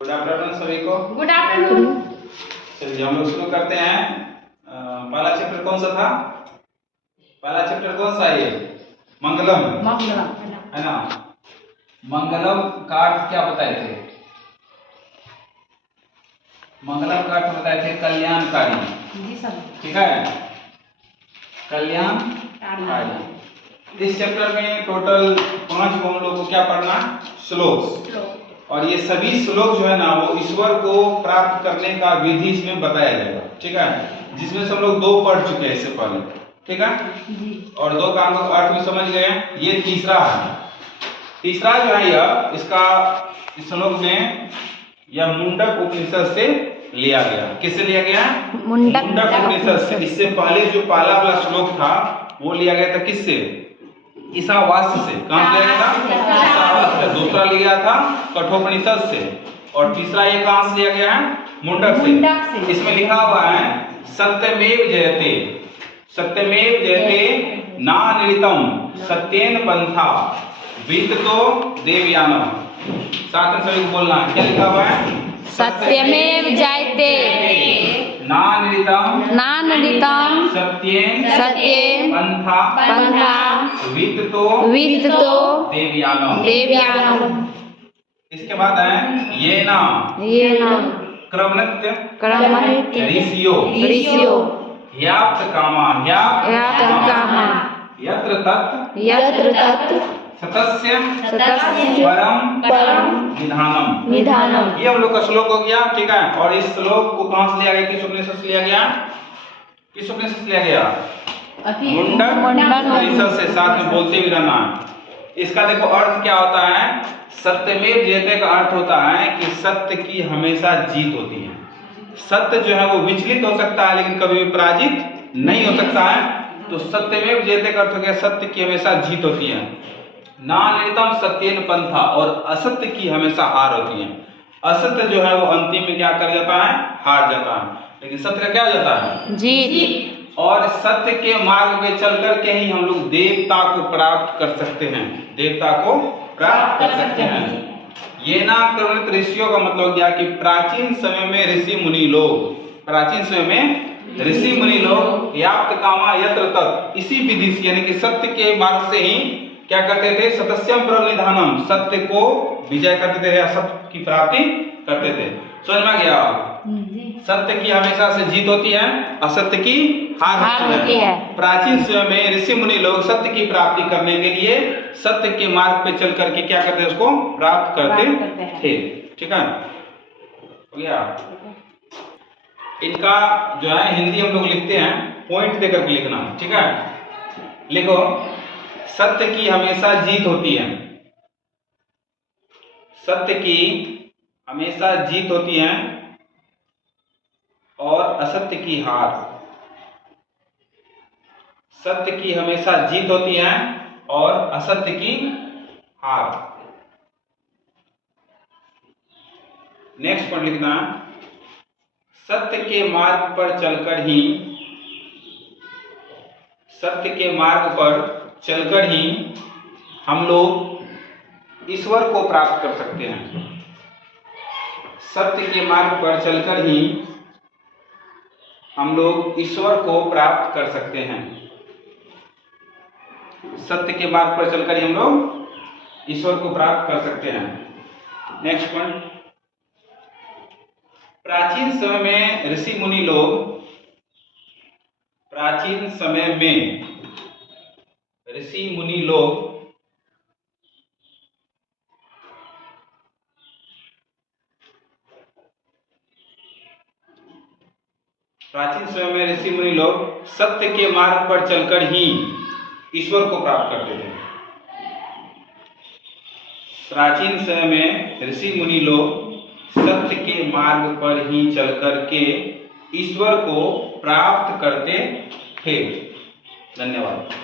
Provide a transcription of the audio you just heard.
Good afternoon सभी को। Good afternoon. चलिए हम लोग शुरू करते हैं। पहला चैप्टर कौन सा था? पहला चैप्टर कौन सा है ये? मंगलम। मंगलम है ना? मंगलम का अर्थ क्या बताए थे? मंगलम का अर्थ बताए थे कल्याणकारी। जी सर। ठीक है, कल्याणकारी। इस चैप्टर में टोटल 5 को हम लोग को क्या पढ़ना? श्लोक। और ये सभी श्लोक जो है ना वो ईश्वर को प्राप्त करने का विधि इसमें बताया जाएगा। ठीक है, जिसमें से हम लोग 2 पढ़ चुके हैं इससे पहले। ठीक है जी। और 2 का हम लोग अर्थ भी समझ गए। ये तीसरा है। तीसरा जो है यह इसका इस श्लोक में यह मुंडक उपनिषद से लिया गया। किससे लिया गया? मुंडक उपनिषद से। इससे पहले जो पहला वाला श्लोक था वो लिया गया था किससे? ईशावास्य से। कहां से लिया गया था? ईशावास्य। दूसरा लिया था कठोपनिषद से और तीसरा ये कहां से लिया गया है? मुंडक से। इसमें लिखा हुआ है सत्यमेव जयते, सत्यमेव जयते नानिरितम सत्येन पंथा विद्तो देवयानम। साथ में सभी को बोलना है। क्या लिखा हुआ है? सत्यमेव जयते नानिरितम सत्येन पंथा विद्तो देवयानम। इसके बाद है येना क्रमनित्य ऋषियो याप्त कामा यत्र तत् सतस्य परम निधानम। ये हम लोग का श्लोक हो गया। ठीक है, और इस श्लोक को कहां से लिया गया? किस उपनिषद से लिया गया? किस उपनिषद से लिया गया? मुंडक उपनिषद से। साथ में बोलते भी रहना। इसका देखो अर्थ क्या होता है? सत्यमेव जयते का अर्थ होता है कि सत्य की हमेशा जीत होती है। सत्य जो है वो विचलित हो सकता है लेकिन कभी भी पराजित नहीं हो सकता है। तो सत्यमेव जयते का अर्थ हो गया सत्य की हमेशा जीत होती है। नानिरितम सत्येन पंथा, और असत्य की हमेशा हार होती है। असत्य जो है वो अंतिम में क्या कर जाता है? हार जाता है, लेकिन सत्य का क्या हो जाता है? जीत। और सत्य के मार्ग पे चल करके ही हम लोग देवता को प्राप्त कर सकते हैं। देवता को प्राप्त कर सकते हैं। ये ना क्रमनित ऋषियों का मतलब क्या कि प्राचीन समय में ऋषि मुनि लोग, प्राचीन समय में ऋषि मुनि लोग याप्त कामा यत्र तत्, इसी विधि से यानी कि सत्य के मार्ग से ही क्या करते थे? सतस्यम प्रनिधानम, सत्य को विजय करते थे या सत्य की प्राप्ति करते थे। समझ में गया? सत्य की हमेशा से जीत होती है, असत्य की हार होती है। प्राचीन समय में ऋषि मुनि लोग सत्य की प्राप्ति करने के लिए सत्य के मार्ग पे चल करके क्या करते हैं? उसको प्राप्त करते थे। ठीक है, हो गया। इनका जो है हिंदी हम लोग लिखते हैं, पॉइंट देकर के लिखना। ठीक है, लिखो सत्य की हमेशा जीत होती है। सत्य की हमेशा जीत होती है और असत्य की हार। सत्य की हमेशा जीत होती है और असत्य की हार। नेक्स्ट पॉइंट लिखना, सत्य के मार्ग पर चलकर ही, सत्य के मार्ग पर चलकर ही हम लोग ईश्वर को प्राप्त कर सकते हैं। सत्य के मार्ग पर चलकर ही हम लोग ईश्वर को प्राप्त कर सकते हैं। सत्य के मार्ग पर चलकर ही हम लोग ईश्वर को प्राप्त कर सकते हैं। नेक्स्ट पॉइंट, प्राचीन समय में ऋषि मुनि लोग, प्राचीन समय में ऋषि मुनि लोग प्राचीन समय में ऋषि मुनि लोग सत्य के मार्ग पर चलकर ही ईश्वर को प्राप्त करते थे। प्राचीन समय में ऋषि मुनि लोग सत्य के मार्ग पर ही चलकर के ईश्वर को प्राप्त करते थे। धन्यवाद।